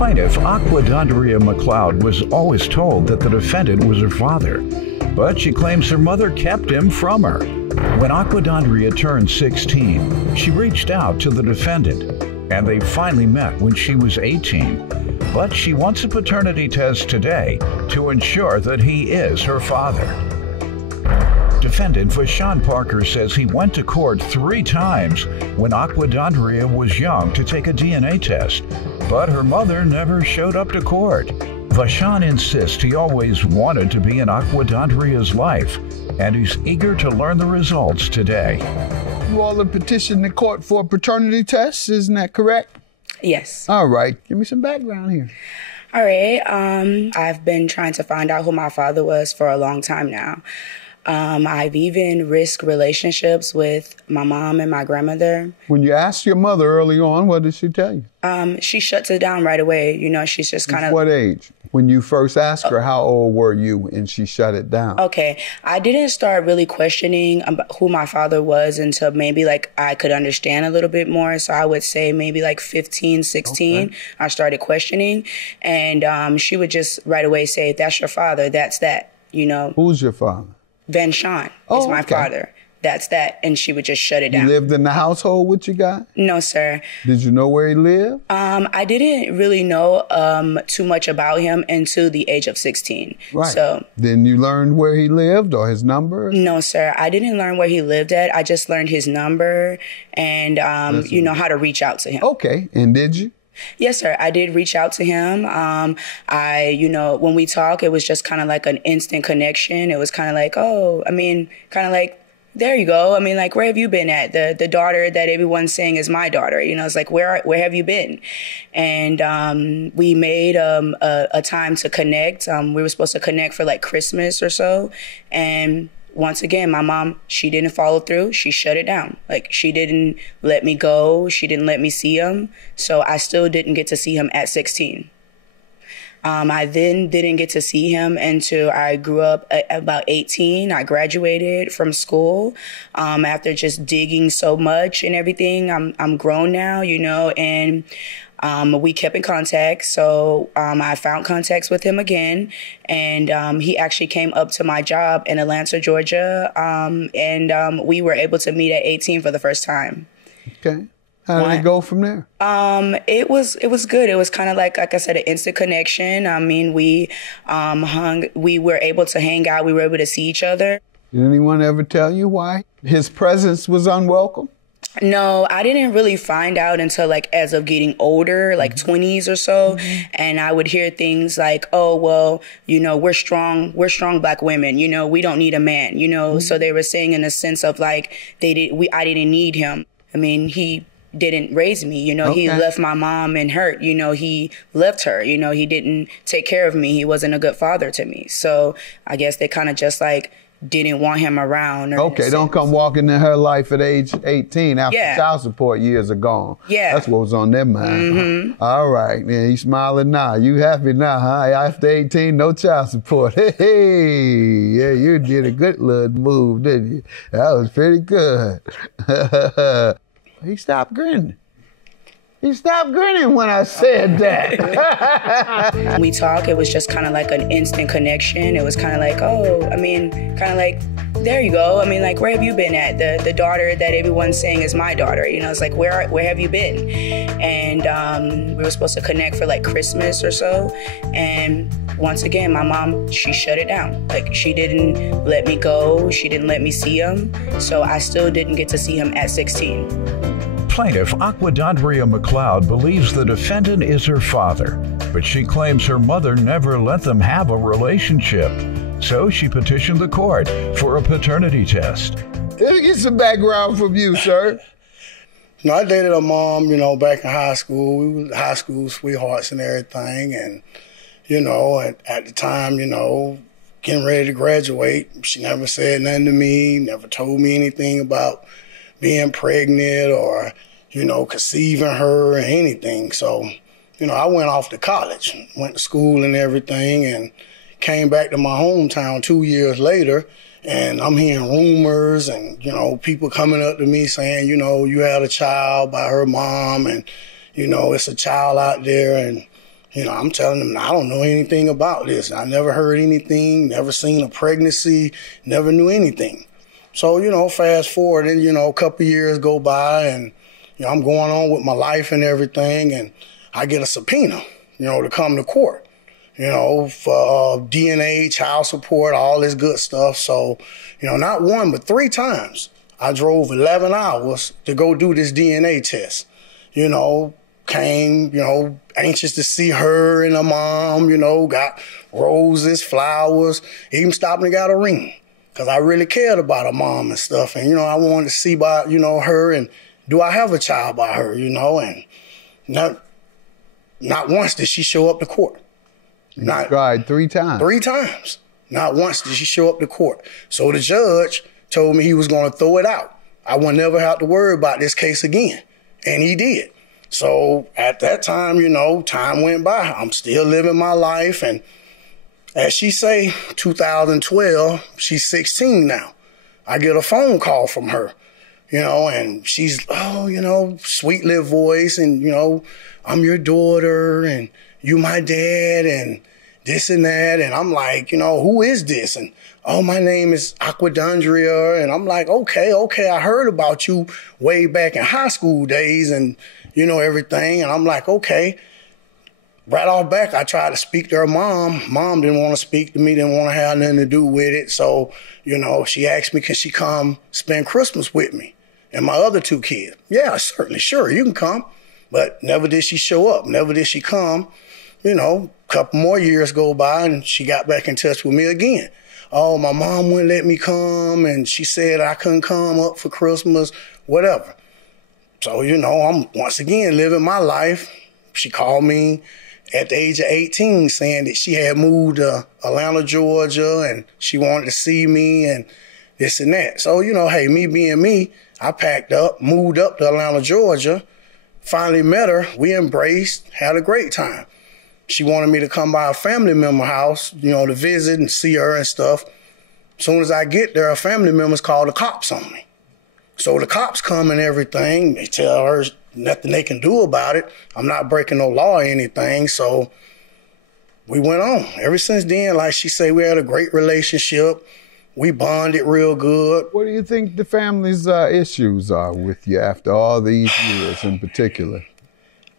Plaintiff Aquadondria McLeod was always told that the defendant was her father, but she claims her mother kept him from her. When Aquadondria turned 16, she reached out to the defendant, and they finally met when she was 18. But she wants a paternity test today to ensure that he is her father. Defendant Vashawn Parker says he went to court 3 times when Aquadondria was young to take a DNA test, but her mother never showed up to court. Vashawn insists he always wanted to be in Aquadondria's life, and he's eager to learn the results today. You all have petitioned the court for a paternity test, isn't that correct? Yes. All right. Give me some background here. All right. I've been trying to find out who my father was for a long time now. I've even risked relationships with my mom and my grandmother. When you asked your mother early on, what did she tell you? She shuts it down right away. You know, she's just kind of... What age? When you first asked her, how old were you, and she shut it down? Okay. I didn't start really questioning who my father was until maybe like I could understand a little bit more. So I would say maybe like 15, 16, okay. I started questioning. And she would just right away say, if that's your father, that's that, you know. Who's your father? Vashawn is my father. That's that. And she would just shut it down. You lived in the household with your guy? No, sir. Did you know where he lived? I didn't really know too much about him until the age of 16. Right. So then you learned where he lived or his number? No, sir. I didn't learn where he lived at. I just learned his number and, you know, how to reach out to him. Okay. And did you? Yes, sir. I did reach out to him. You know, when we talk, it was just kind of like an instant connection. It was kind of like, oh, I mean, kind of like, there you go. I mean, like, where have you been at? The daughter that everyone's saying is my daughter. You know, it's like, where have you been? And we made a time to connect. We were supposed to connect for like Christmas or so. And once again, my mom, she didn't follow through. She shut it down. Like, she didn't let me go. She didn't let me see him. So I still didn't get to see him at 16. I then didn't get to see him until I grew up at about 18. I graduated from school after just digging so much and everything. I'm grown now, you know, and we kept in contact. So I found contacts with him again, and he actually came up to my job in Atlanta, Georgia, and we were able to meet at 18 for the first time. Okay. How did it go from there? It was good. It was kind of like I said, an instant connection. I mean, we were able to hang out. We were able to see each other. Did anyone ever tell you why his presence was unwelcome? No, I didn't really find out until like as of getting older, like 20s or so. And I would hear things like, oh, well, you know, we're strong Black women, you know, we don't need a man, you know. So they were saying in a sense of like, I didn't need him. I mean, he didn't raise me, you know, he left my mom in hurt, you know, he left her, you know, he didn't take care of me. He wasn't a good father to me. So I guess they kind of just like didn't want him around. Okay, don't come walking in her life at age 18 after child support years are gone. Yeah. That's what was on their mind. All right, man, you smiling now. You happy now, huh? After 18, no child support. Hey, yeah, you did a good little move, didn't you? That was pretty good. He stopped grinning. He stopped grinning when I said that. We talk, it was just kind of like an instant connection. It was kind of like, oh, I mean, kind of like, there you go. I mean, like, where have you been at? The daughter that everyone's saying is my daughter. You know, it's like, where have you been? And we were supposed to connect for like Christmas or so. And once again, my mom, she shut it down. Like, she didn't let me go. She didn't let me see him. So I still didn't get to see him at 16. Plaintiff Aquadondria McLeod believes the defendant is her father, but she claims her mother never let them have a relationship. So she petitioned the court for a paternity test. Let me get some background from you, sir. You know, I dated her mom, you know, back in high school. We were high school sweethearts and everything. And, you know, at the time, you know, getting ready to graduate, she never said nothing to me, never told me anything about being pregnant or, you know, conceiving her or anything. So, you know, I went off to college, went to school and everything, and came back to my hometown 2 years later, and I'm hearing rumors and, you know, people coming up to me saying, you know, you had a child by her mom and, you know, it's a child out there. And, You know, I'm telling them, I don't know anything about this. I never heard anything, never seen a pregnancy, never knew anything. So, you know, fast forward and, you know, a couple of years go by and, you know, I'm going on with my life and everything. And I get a subpoena, you know, to come to court, you know, for DNA, child support, all this good stuff. So, you know, not one, but 3 times I drove 11 hours to go do this DNA test, you know. Came, you know, anxious to see her and her mom, you know, got roses, flowers, even stopped and got a ring because I really cared about her mom and stuff. And, you know, I wanted to see about, you know, her and do I have a child by her, you know, and not once did she show up to court. You tried 3 times. 3 times. Not once did she show up to court. So the judge told me he was going to throw it out. I would never have to worry about this case again. And he did. So at that time, you know, time went by. I'm still living my life. And as she say, 2012, she's 16 now. I get a phone call from her, you know, and she's, oh, you know, sweet little voice. And, you know, I'm your daughter and you my dad and this and that. And I'm like, you know, who is this? And, oh, my name is Aquadandria. And I'm like, okay, I heard about you way back in high school days and, you know, everything. And I'm like, okay. Right off back, I tried to speak to her mom. Mom didn't want to speak to me, didn't want to have nothing to do with it. So, you know, she asked me, can she come spend Christmas with me and my other 2 kids? Yeah, certainly, sure, you can come. But never did she show up. Never did she come. You know, a couple more years go by and she got back in touch with me again. Oh, my mom wouldn't let me come and she said I couldn't come up for Christmas, whatever. So, you know, I'm once again living my life. She called me at the age of 18 saying that she had moved to Atlanta, Georgia, and she wanted to see me and this and that. So, you know, hey, me being me, I packed up, moved up to Atlanta, Georgia, finally met her. We embraced, had a great time. She wanted me to come by a family member house, you know, to visit and see her and stuff. As soon as I get there, her family members called the cops on me. So the cops come and everything. They tell her nothing they can do about it. I'm not breaking no law or anything. So we went on. Ever since then, like she said, we had a great relationship. We bonded real good. What do you think the family's issues are with you after all these years in particular?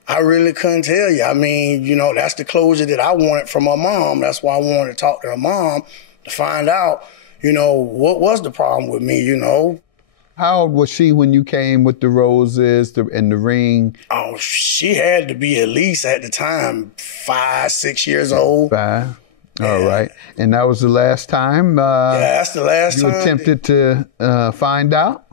I really couldn't tell you. I mean, you know, that's the closure that I wanted from my mom. That's why I wanted to talk to her mom to find out, you know, what was the problem with me, you know. How old was she when you came with the roses and the ring? Oh, she had to be at least at the time 5, 6 years old. 5. All right. And that was the last time? Yeah, that's the last time. You attempted to find out?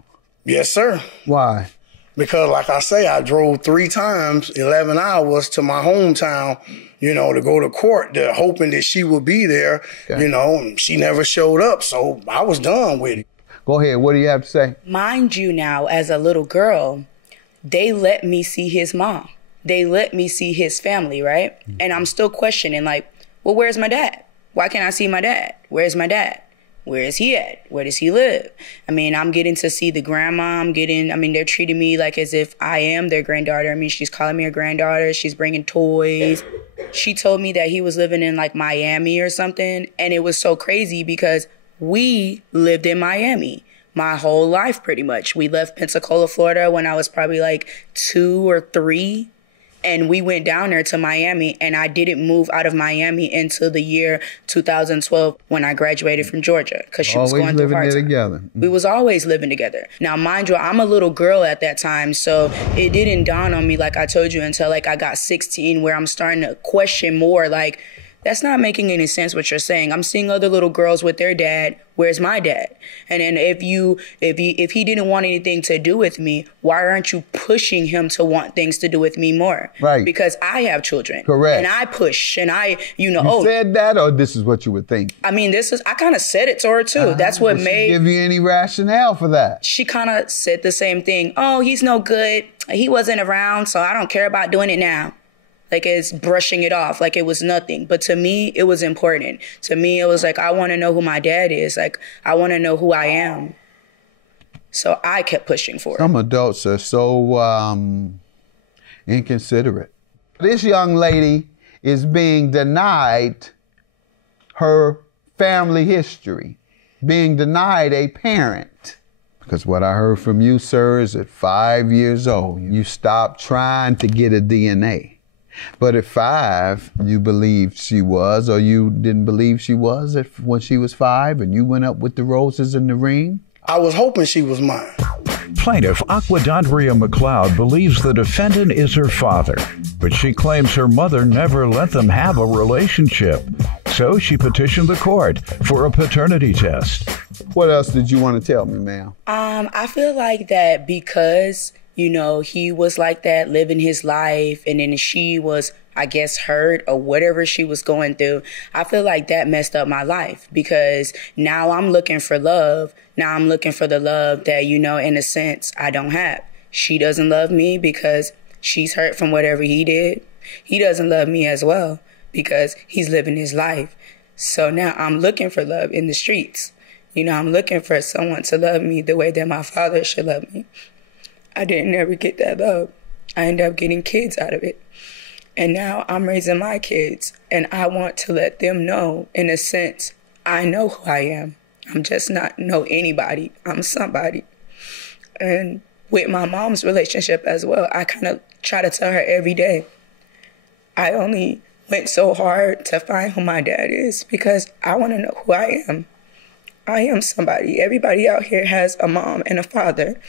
Yes, sir. Why? Because like I say, I drove 3 times, 11 hours to my hometown, you know, to go to court, hoping that she would be there, okay. You know, and she never showed up. So I was done with it. Go ahead. What do you have to say? Mind you now, as a little girl, they let me see his mom. They let me see his family, right? Mm-hmm. And I'm still questioning, like, well, where's my dad? Why can't I see my dad? Where's my dad? Where is he at? Where does he live? I mean, I'm getting to see the grandma. They're treating me like as if I am their granddaughter. I mean, she's calling me her granddaughter. She's bringing toys. She told me that he was living in like Miami or something. And it was so crazy because we lived in Miami my whole life, pretty much. We left Pensacola, Florida when I was probably like 2 or 3. And we went down there to Miami, and I didn't move out of Miami until the year 2012 when I graduated from Georgia, because she was going through hard time. Together. We was always living together. Now, mind you, I'm a little girl at that time, so it didn't dawn on me, like I told you, until like I got 16, where I'm starting to question more, like, that's not making any sense what you're saying. I'm seeing other little girls with their dad. Where's my dad? And then if he didn't want anything to do with me, why aren't you pushing him to want things to do with me more? Right. Because I have children. Correct. And I push and you said that, or this is what you would think? I mean, I kind of said it to her too. That's what made. She give you any rationale for that? She kind of said the same thing. Oh, he's no good. He wasn't around, so I don't care about doing it now. Like, it's brushing it off like it was nothing. But to me, it was important. To me, it was like, I want to know who my dad is. Like, I want to know who I am. So I kept pushing for it. Some adults are so inconsiderate. This young lady is being denied her family history, being denied a parent. Because what I heard from you, sir, is at 5 years old, you stopped trying to get a DNA. But at 5, you believed she was, or you didn't believe she was when she was 5, and you went up with the roses in the ring? I was hoping she was mine. Plaintiff Aquadandria McLeod believes the defendant is her father, but she claims her mother never let them have a relationship. So she petitioned the court for a paternity test. What else did you want to tell me, ma'am? I feel like that because, you know, he was like that, living his life, and then she was, I guess, hurt or whatever she was going through. I feel like that messed up my life because now I'm looking for love. Now I'm looking for the love that, you know, in a sense, I don't have. She doesn't love me because she's hurt from whatever he did. He doesn't love me as well because he's living his life. So now I'm looking for love in the streets. You know, I'm looking for someone to love me the way that my father should love me. I didn't ever get that love. I ended up getting kids out of it. And now I'm raising my kids, and I want to let them know, in a sense, I know who I am. I'm just not anybody. I'm somebody. And with my mom's relationship as well, I kind of try to tell her every day, I only went so hard to find who my dad is because I want to know who I am. I am somebody. Everybody out here has a mom and a father.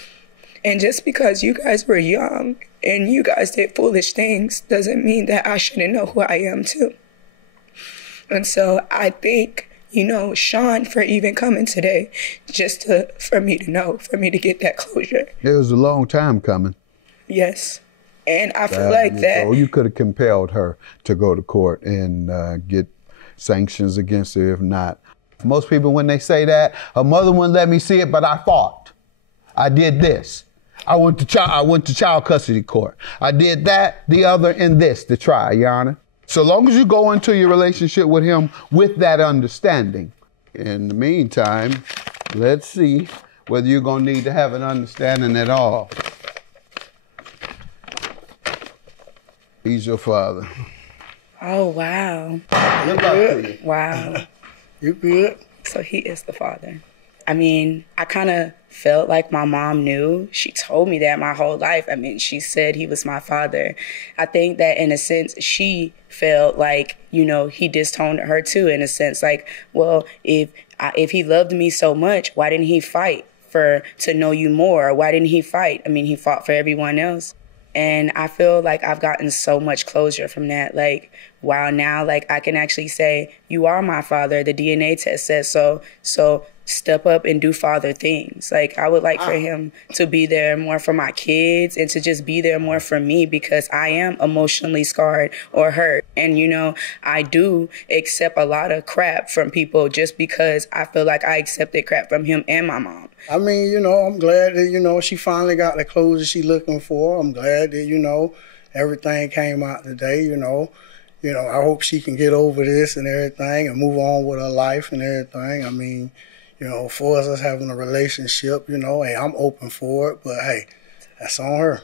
And just because you guys were young and you guys did foolish things doesn't mean that I shouldn't know who I am too. And so I thank, you know, Sean for even coming today just for me to know, for me to get that closure. It was a long time coming. Yes. And I feel like that. So you could have compelled her to go to court and get sanctions against her if not. Most people, when they say that, her mother wouldn't let me see it, but I fought. I did this. I went to child custody court. I did that, the other, and this to try, Your Honor. So long as you go into your relationship with him with that understanding. In the meantime, let's see whether you're going to need to have an understanding at all. He's your father. Oh, wow. You good? Wow. You good? So he is the father. I mean, I kind of felt like my mom knew. She told me that my whole life. I mean, she said he was my father. I think that in a sense, she felt like, you know, he disowned her too, in a sense. Like, well, if he loved me so much, why didn't he fight to know you more? Why didn't he fight? I mean, he fought for everyone else. And I feel like I've gotten so much closure from that. Like, wow, now, like, I can actually say, you are my father. The DNA test says so. So step up and do father things. Like, I would like for him to be there more for my kids and to just be there more for me because I am emotionally scarred or hurt. And, you know, I do accept a lot of crap from people just because I feel like I accepted crap from him and my mom. I mean, you know, I'm glad that, you know, she finally got the closure she's looking for. I'm glad that, you know, everything came out today, you know. You know, I hope she can get over this and everything and move on with her life and everything. I mean, you know, for us having a relationship, you know, hey, I'm open for it, but hey, that's on her.